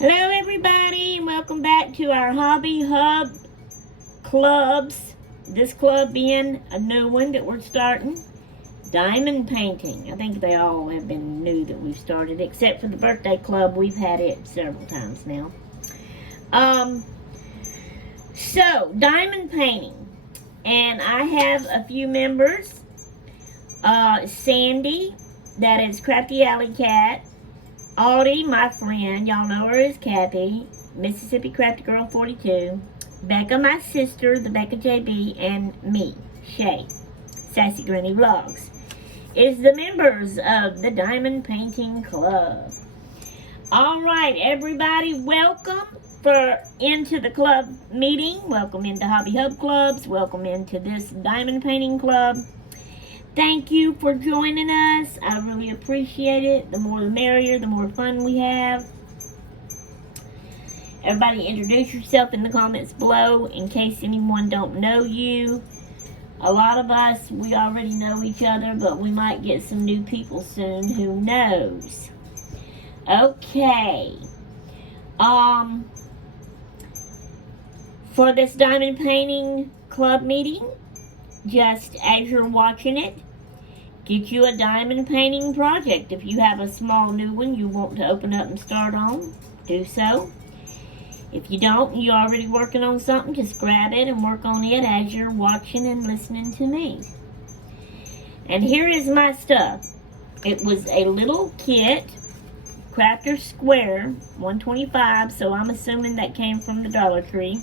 Hello everybody and welcome back to our Hobby Hub clubs. This club being a new one that we're starting. Diamond painting. I think they all have been new that we've started, except for the birthday club. We've had it several times now. So diamond painting. And I have a few members. Sandy, that is Crafty Alley Cat. Audie, my friend, y'all know her as Kathy, Mississippi Crafty Girl 42, Becca, my sister, the Becca JB, and me, Shay, Sassy Granny Vlogs, is the members of the Diamond Painting Club. Alright, everybody, welcome into the club meeting. Welcome into Hobby Hub Clubs. Welcome into this Diamond Painting Club. Thank you for joining us. I really appreciate it. The more the merrier, the more fun we have. Everybody introduce yourself in the comments below in case anyone don't know you. A lot of us, we already know each other, but we might get some new people soon. Who knows? Okay. For this Diamond Painting Club meeting, just as you're watching it, get you a diamond painting project. If you have a small new one you want to open up and start on, do so. If you don't and you're already working on something, just grab it and work on it as you're watching and listening to me. And here is my stuff. It was a little kit, Crafter Square, $1.25, so I'm assuming that came from the Dollar Tree.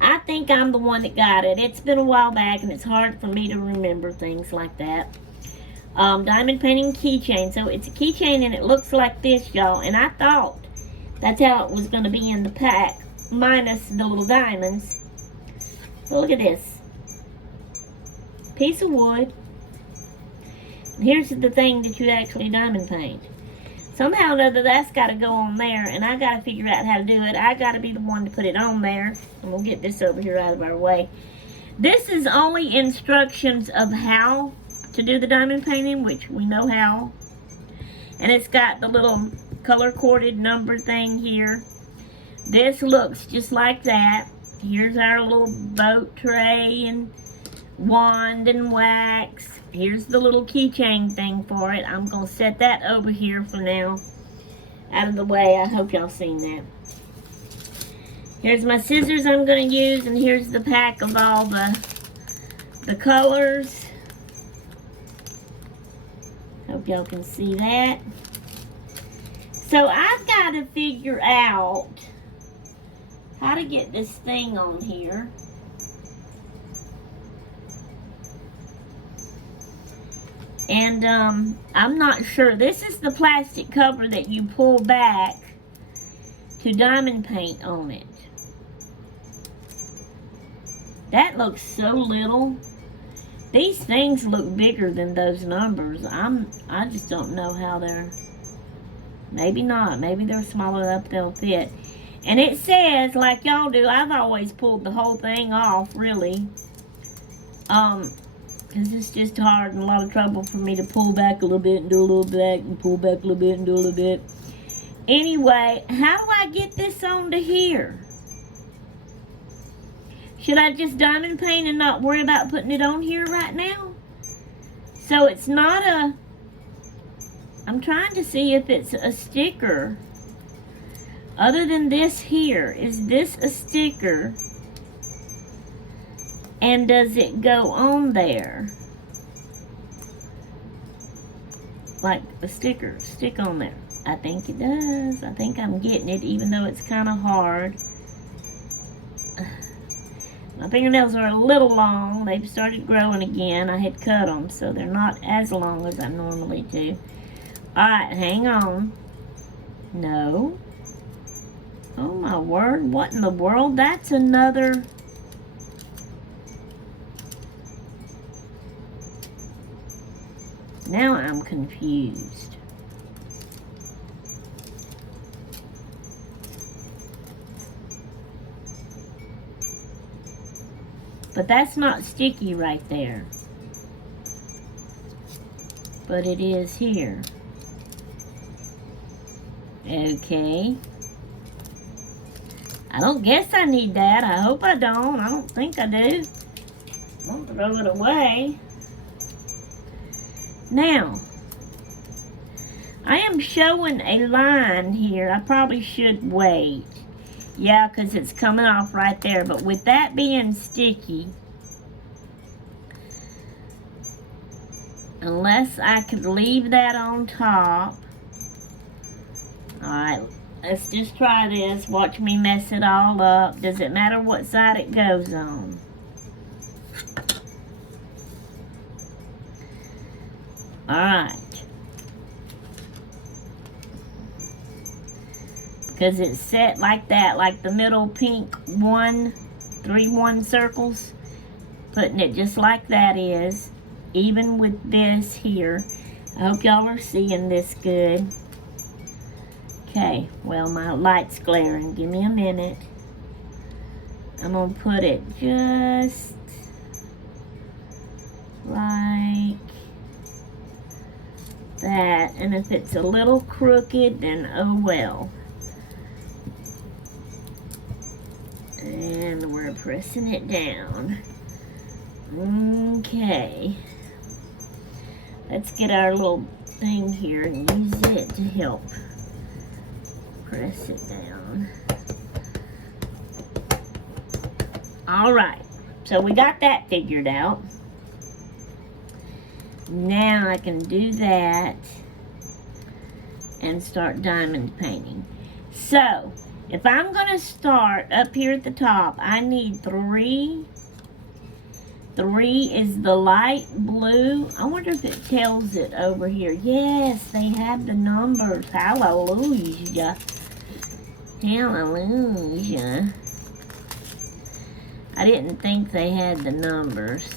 I think I'm the one that got it. It's been a while back and it's hard for me to remember things like that. Diamond painting keychain. So it's a keychain and it looks like this, y'all. And I thought that's how it was going to be in the pack, minus the little diamonds. But look at this. Piece of wood. And here's the thing that you actually diamond paint. Somehow or other, that's got to go on there, and I got to figure out how to do it. I got to be the one to put it on there. And we'll get this over here out of our way. This is only instructions of how to do the diamond painting, which we know how. And it's got the little color-coded number thing here. This looks just like that. Here's our little boat tray and wand and wax. Here's the little keychain thing for it. I'm going to set that over here for now. Out of the way. I hope y'all seen that. Here's my scissors I'm going to use. And here's the pack of all the colors. Hope y'all can see that. So I've got to figure out how to get this thing on here. And I'm not sure. This is the plastic cover that you pull back to diamond paint on it. That looks so little. These things look bigger than those numbers. I just don't know how they're... Maybe not. Maybe they're small enough they'll fit. And it says, like y'all do, I've always pulled the whole thing off, really. Because it's just hard and a lot of trouble for me to pull back a little bit and do a little bit and pull back a little bit and do a little bit. Anyway, how do I get this onto here? Should I just diamond paint and not worry about putting it on here right now? So it's not a... I'm trying to see if it's a sticker. Other than this here, is this a sticker? And does it go on there? Like a sticker, stick on there. I think it does. I think I'm getting it, even though it's kind of hard. My fingernails are a little long. They've started growing again. I had cut them, so they're not as long as I normally do. Alright, hang on. No. Oh my word, what in the world? That's another... Now I'm confused. But that's not sticky right there. But it is here. Okay. I don't guess I need that. I hope I don't. I don't think I do. I won't throw it away. Now, I am showing a line here. I probably should wait. Yeah, because it's coming off right there. But with that being sticky, unless I could leave that on top. Alright, let's just try this. Watch me mess it all up. Does it matter what side it goes on? Alright. Because it's set like that, like the middle pink 3-1 circles. Putting it just like that is. Even with this here. I hope y'all are seeing this good. Okay, well my light's glaring. Give me a minute. I'm going to put it just like that. And if it's a little crooked, then oh well. And we're pressing it down. Okay. Let's get our little thing here and use it to help press it down. Alright. So we got that figured out. Now I can do that and start diamond painting. So, if I'm going to start up here at the top, I need 3. 3 is the light blue. I wonder if it tells it over here. Yes, they have the numbers. Hallelujah. Hallelujah. I didn't think they had the numbers.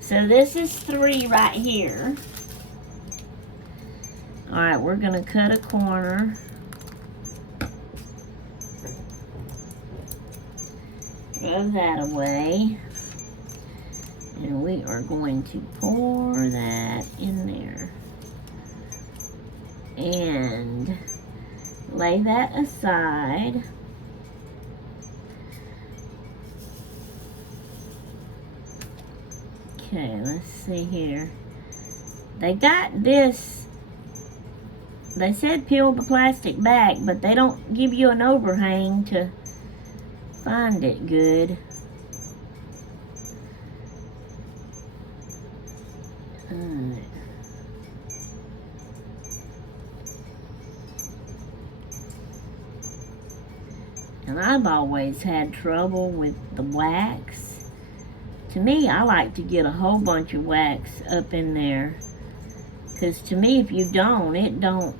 So this is 3 right here. Alright, we're going to cut a corner. Throw that away. And we are going to pour that in there. And lay that aside. Okay, let's see here. They got this. They said peel the plastic back, but they don't give you an overhang to find it good. And I've always had trouble with the wax. To me, I like to get a whole bunch of wax up in there. Because to me, if you don't, it don't.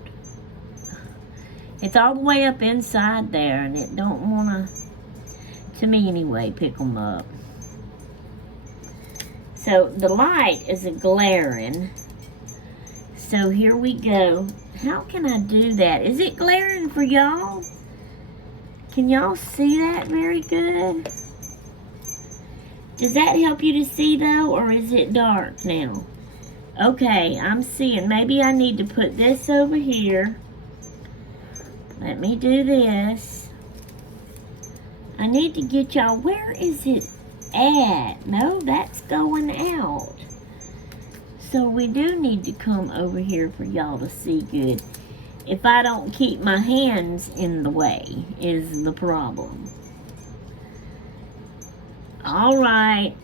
It's all the way up inside there, and it don't want to me anyway, pick them up. So the light is a glaring. So here we go. How can I do that? Is it glaring for y'all? Can y'all see that very good? Does that help you to see though, or is it dark now? Okay, I'm seeing. Maybe I need to put this over here. Let me do this. I need to get y'all, where is it at? No, that's going out. So we do need to come over here for y'all to see good. If I don't keep my hands in the way is the problem. Alright,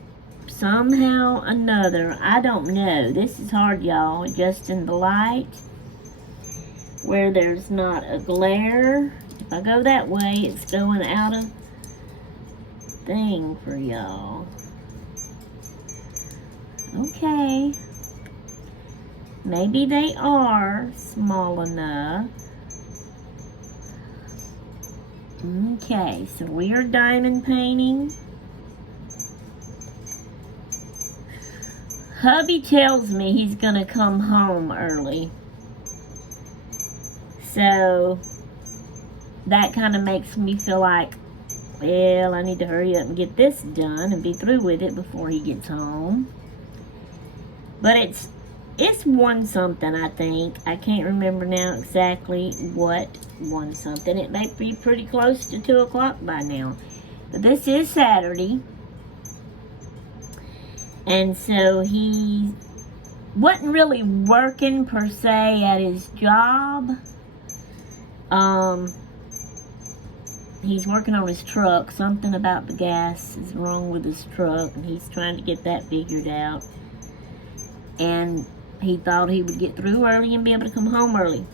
somehow or another, I don't know. This is hard, y'all, adjusting the light where there's not a glare. If I go that way, it's going out of thing for y'all. Okay. Maybe they are small enough. Okay, so we are diamond painting. Hubby tells me he's gonna come home early. So that kind of makes me feel like, well, I need to hurry up and get this done and be through with it before he gets home. But it's It's 1 something, I think. I can't remember now exactly what 1 something. It may be pretty close to 2 o'clock by now. But this is Saturday. And so he wasn't really working per se at his job. He's working on his truck. Something about the gas is wrong with his truck, and he's trying to get that figured out. And he thought he would get through early and be able to come home early.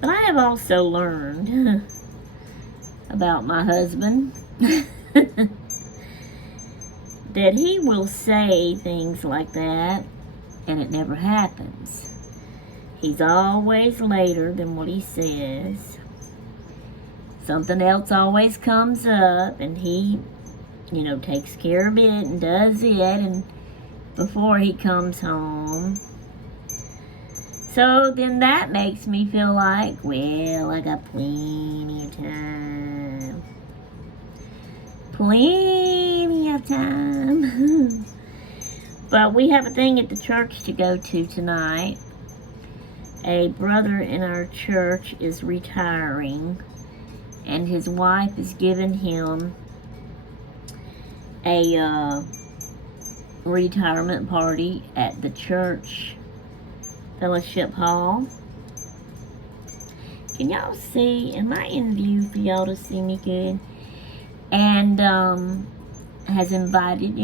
But I have also learned about my husband that he will say things like that, and it never happens. He's always later than what he says. Something else always comes up, and he, takes care of it and does it, and before he comes home. So then that makes me feel like, well, I got plenty of time. Plenty of time. But we have a thing at the church to go to tonight. A brother in our church is retiring, and his wife is giving him a retirement party at the church fellowship hall. Can y'all see? Am I in view for y'all to see me good? And has invited,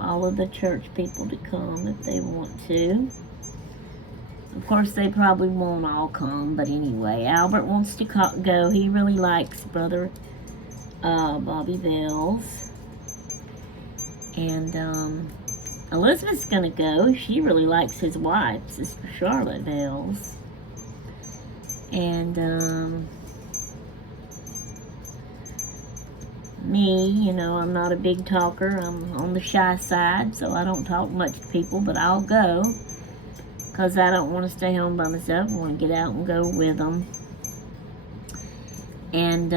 all of the church people to come if they want to. Of course, they probably won't all come, but anyway, Albert wants to go. He really likes Brother Bobby Bells. And Elizabeth's going to go. She really likes his wife, Sister Charlotte Bells. And me, I'm not a big talker. I'm on the shy side, so I don't talk much to people, but I'll go. Because I don't want to stay home by myself. I want to get out and go with them. And,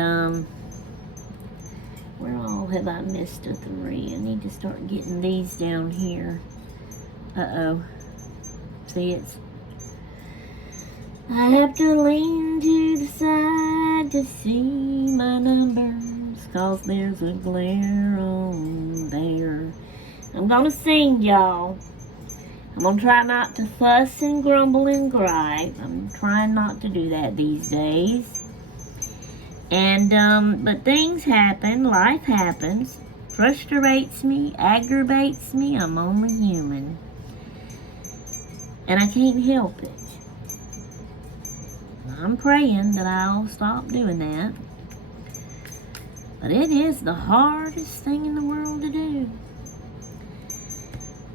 where all have I missed a 3? I need to start getting these down here. Uh-oh. See, I have to lean to the side to see my numbers, 'cause there's a glare on there. I'm gonna sing, y'all. I'm going to try not to fuss and grumble and gripe. I'm trying not to do that these days. And, but things happen. Life happens. Frustrates me. Aggravates me. I'm only human. And I can't help it. I'm praying that I'll stop doing that. But it is the hardest thing in the world to do.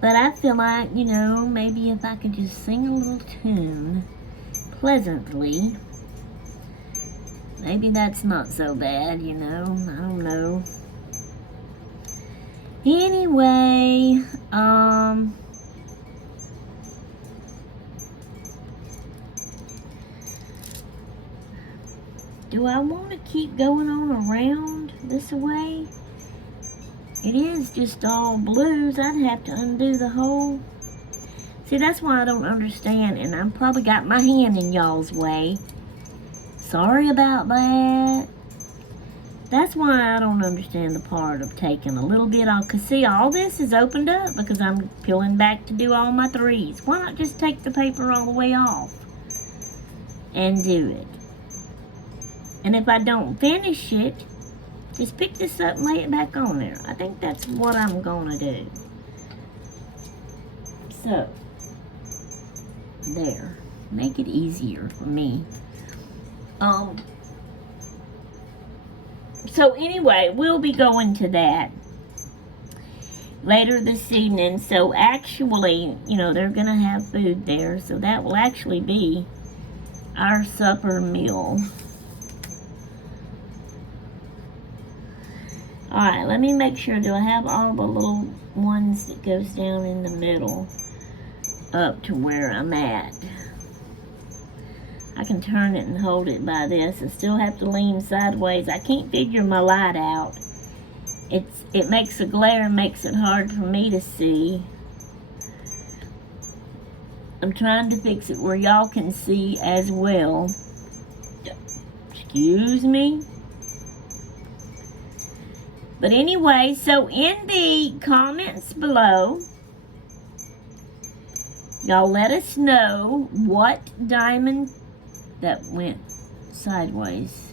But I feel like, maybe if I could just sing a little tune pleasantly, maybe that's not so bad, I don't know. Anyway, do I want to keep going on around this way? It is just all blues. I'd have to undo the whole... See, that's why I don't understand, and I've probably got my hand in y'all's way. Sorry about that. That's why I don't understand the part of taking a little bit off. Because, see, all this is opened up because I'm peeling back to do all my 3s. Why not just take the paper all the way off and do it? And if I don't finish it, just pick this up and lay it back on there. I think that's what I'm going to do. So, there. Make it easier for me. So anyway, we'll be going to that later this evening. So actually, they're going to have food there. So that will actually be our supper meal. Alright, let me make sure. Do I have all the little ones that goes down in the middle up to where I'm at? I can turn it and hold it by this. I still have to lean sideways. I can't figure my light out. It makes a glare and makes it hard for me to see. I'm trying to fix it where y'all can see as well. Excuse me. But anyway, so in the comments below, y'all let us know what diamond that went sideways.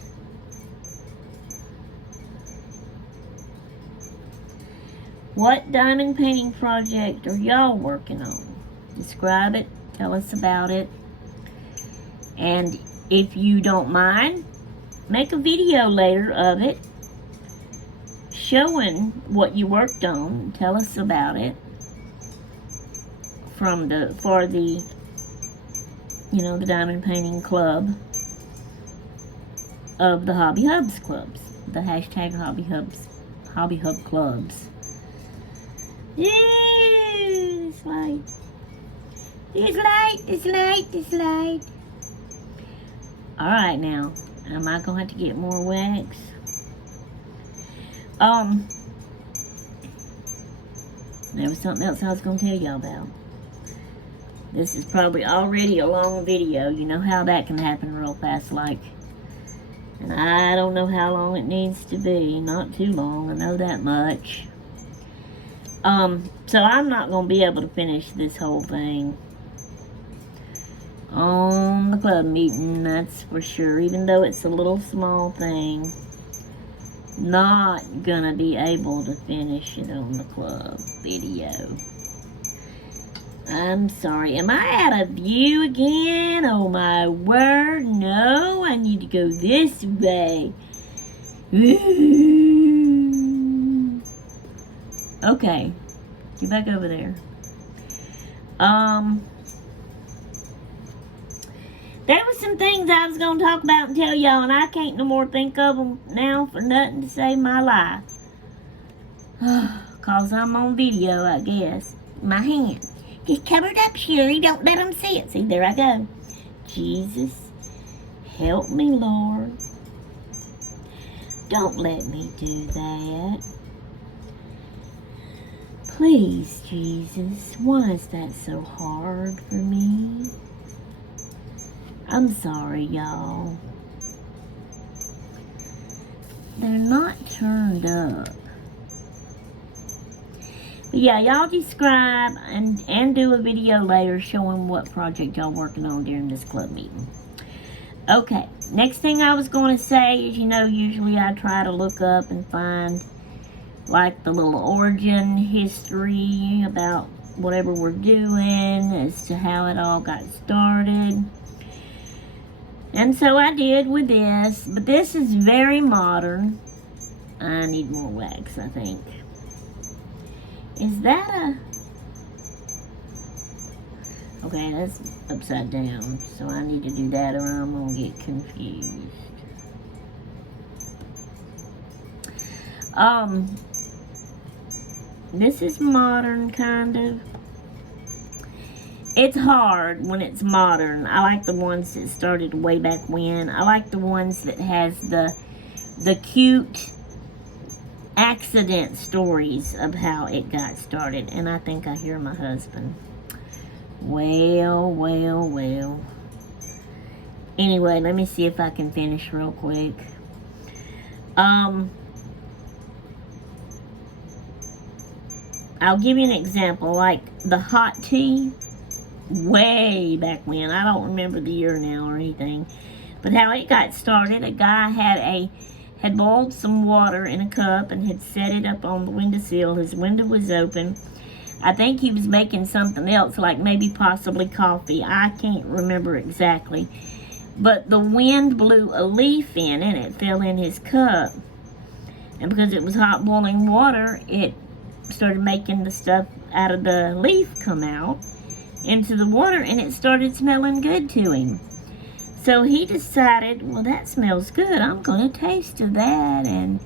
What diamond painting project are y'all working on? Describe it, tell us about it. And if you don't mind, make a video later of it, showing what you worked on. Tell us about it for the the Diamond Painting Club of the Hobby Hubs clubs, the hashtag Hobby Hub clubs. Yeah, it's light. It's light. Alright now, am I gonna have to get more wax? There was something else I was gonna tell y'all about. This is probably already a long video. You know how that can happen real fast, like. And I don't know how long it needs to be. Not too long, I know that much. So I'm not gonna be able to finish this whole thing on the club meeting, that's for sure. Even though it's a little small thing, not gonna be able to finish it on the club video. I'm sorry. Am I out of view again? Oh my word, no. I need to go this way. Okay. Get back over there. There was some things I was going to talk about and tell y'all, and I can't no more think of them now for nothing to save my life. Because I'm on video, I guess. My hand. Just cover it up, Sherry. Don't let them see it. See, there I go. Jesus, help me, Lord. Don't let me do that. Please, Jesus, why is that so hard for me? I'm sorry, y'all. They're not turned up. But yeah, y'all describe and do a video later showing what project y'all working on during this club meeting. Okay, next thing I was going to say is, usually I try to look up and find like the little origin history about whatever we're doing as to how it all got started. And so I did with this, but this is very modern. I need more wax, I think. Is that a... Okay, that's upside down, so I need to do that or I'm going to get confused. This is modern, kind of. It's hard when it's modern. I like the ones that started way back when. I like the ones that has the cute accident stories of how it got started. And I think I hear my husband. Well. Anyway, let me see if I can finish real quick. I'll give you an example, like the hot tea. Way back when, I don't remember the year now or anything, but how it got started. A guy had boiled some water in a cup and had set it up on the windowsill. His window was open. I think he was making something else, like maybe possibly coffee. I can't remember exactly, but the wind blew a leaf in and it fell in his cup, and because it was hot boiling water, it started making the stuff out of the leaf come out into the water, and it started smelling good to him. So he decided, well, that smells good. I'm going to taste of that, and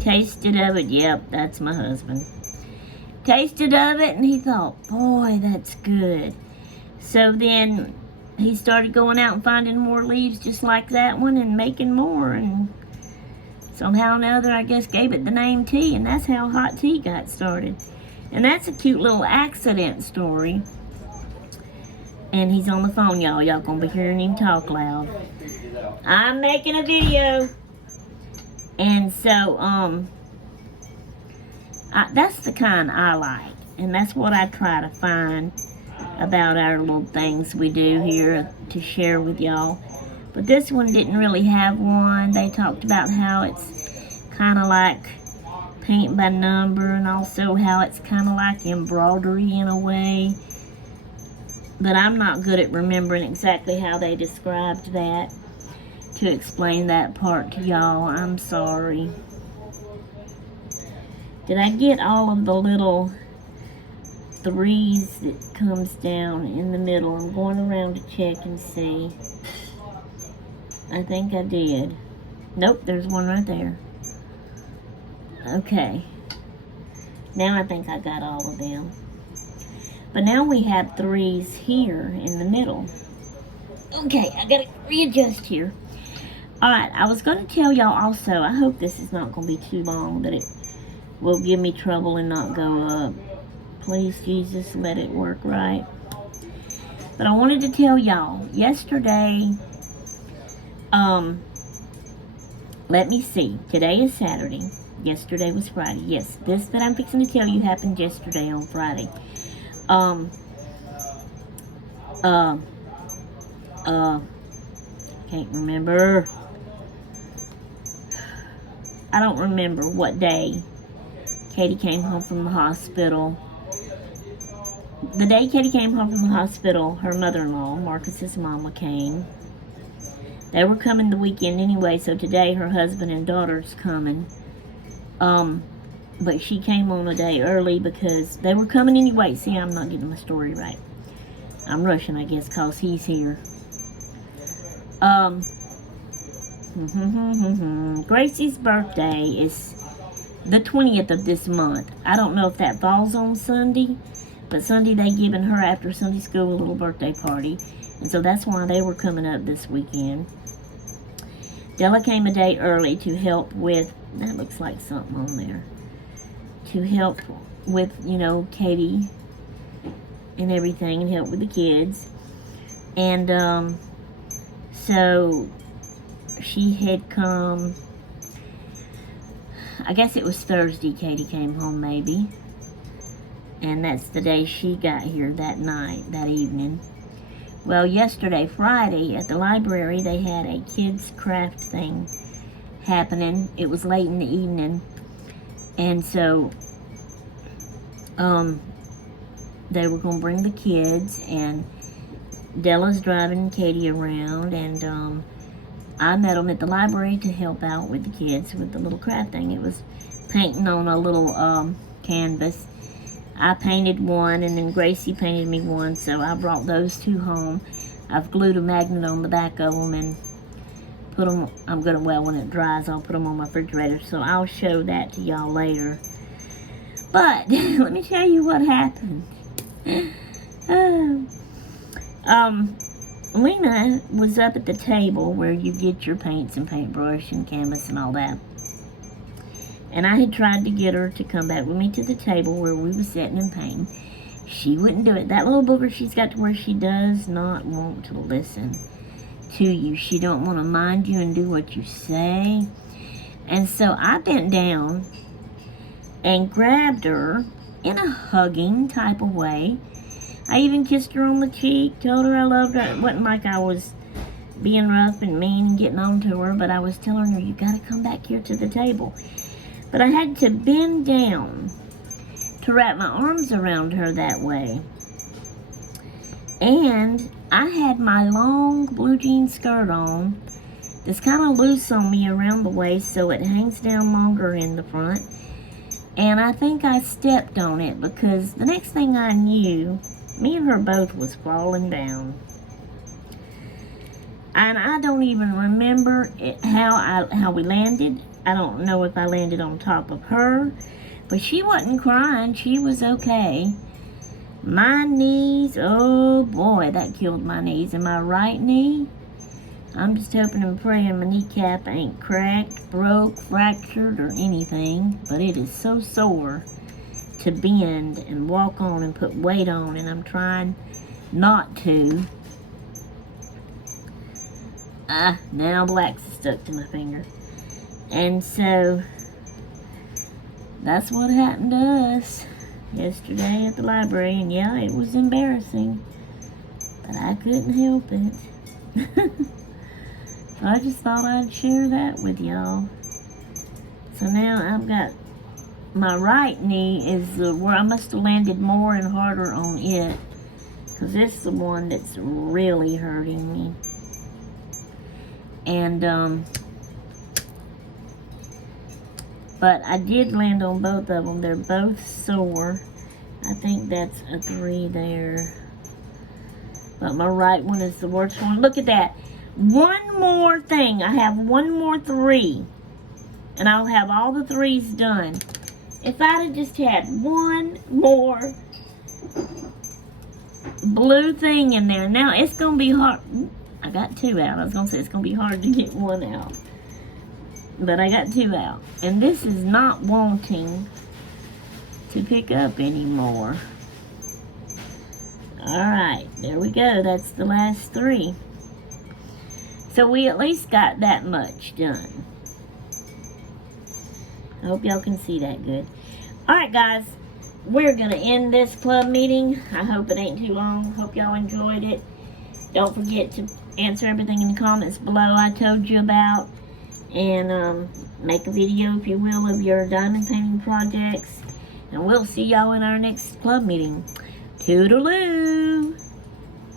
tasted of it. Yep, that's my husband. Tasted of it, and he thought, boy, that's good. So then he started going out and finding more leaves just like that one and making more, and somehow or another, I guess, gave it the name tea, and that's how hot tea got started. And that's a cute little accident story And he's on the phone, y'all. Y'all gonna be hearing him talk loud. I'm making a video. And so, that's the kind I like. And that's what I try to find about our little things we do here to share with y'all. But this one didn't really have one. They talked about how it's kind of like paint by number, and also how it's kind of like embroidery in a way. But I'm not good at remembering exactly how they described that to explain that part to y'all. I'm sorry. Did I get all of the little threes that comes down in the middle? I'm going around to check and see. I think I did. Nope, there's one right there. Okay. Now I think I got all of them. But now we have threes here in the middle. Okay, I gotta readjust here. Alright, I was going to tell y'all also, I hope this is not going to be too long, that it will give me trouble and not go up. Please, Jesus, let it work right. But I wanted to tell y'all, yesterday, let me see, today is Saturday, yesterday was Friday. Yes, this that I'm fixing to tell you happened yesterday on Friday. Can't remember. I don't remember what day Katie came home from the hospital. The day Katie came home from the hospital, her mother-in-law, Marcus's mama, came. They were coming the weekend anyway, so today her husband and daughter's coming. But she came on a day early because they were coming anyway. See, I'm not getting my story right. I'm rushing, I guess, because he's here. Gracie's birthday is the 20th of this month. I don't know if that falls on Sunday, but Sunday they given her after Sunday school a little birthday party, and so that's why they were coming up this weekend. Della came a day early to help with, that looks like something on there, to help with, you know, Katie and everything, and help with the kids. And so she had come, I guess it was Thursday Katie came home maybe, and that's the day she got here, that night, that evening. Well, yesterday, Friday, at the library, they had a kids' craft thing happening. It was late in the evening, and so they were going to bring the kids, and Della's driving Katie around, and I met them at the library to help out with the kids with the little craft thing. It was painting on a little canvas. I painted one, and then Gracie painted me one, so I brought those two home. I've glued a magnet on the back of them and put them, well, when it dries, I'll put them on my refrigerator, so I'll show that to y'all later. But, let me tell you what happened. Lena was up at the table where you get your paints and paintbrush and canvas and all that. And I had tried to get her to come back with me to the table where we were sitting and painting. She wouldn't do it. That little booger, she's got to where she does not want to listen to you. She don't want to mind you and do what you say. And so I bent down and grabbed her in a hugging type of way. I even kissed her on the cheek, told her I loved her. It wasn't like I was being rough and mean and getting on to her, but I was telling her, you got to come back here to the table. But I had to bend down to wrap my arms around her that way. And I had my long blue jean skirt on that's kind of loose on me around the waist, so it hangs down longer in the front. And I think I stepped on it, because the next thing I knew, me and her both was falling down. And I don't even remember how we landed. I don't know if I landed on top of her, but she wasn't crying. She was okay. My knees, oh boy, that killed my knees. And my right knee, I'm just hoping and praying my kneecap ain't cracked, broke, fractured, or anything. But it is so sore to bend and walk on and put weight on, and I'm trying not to. Now black's stuck to my finger. And so, that's what happened to us yesterday at the library. And yeah, it was embarrassing. But I couldn't help it. So I just thought I'd share that with y'all. So now I've got my right knee is where I must have landed more and harder on it. Because it's the one that's really hurting me. And, but I did land on both of them. They're both sore. I think that's a 3 there. But my right one is the worst one. Look at that. One more thing. I have one more 3. And I'll have all the 3s done. If I'd have just had one more blue thing in there. Now, it's going to be hard. I got 2 out. I was going to say it's going to be hard to get 1 out. But I got 2 out. And this is not wanting to pick up anymore. Alright, there we go. That's the last 3. So we at least got that much done. I hope y'all can see that good. Alright guys, we're going to end this club meeting. I hope it ain't too long. Hope y'all enjoyed it. Don't forget to answer everything in the comments below I told you about. And make a video, if you will, of your diamond painting projects. And we'll see y'all in our next club meeting. Toodaloo!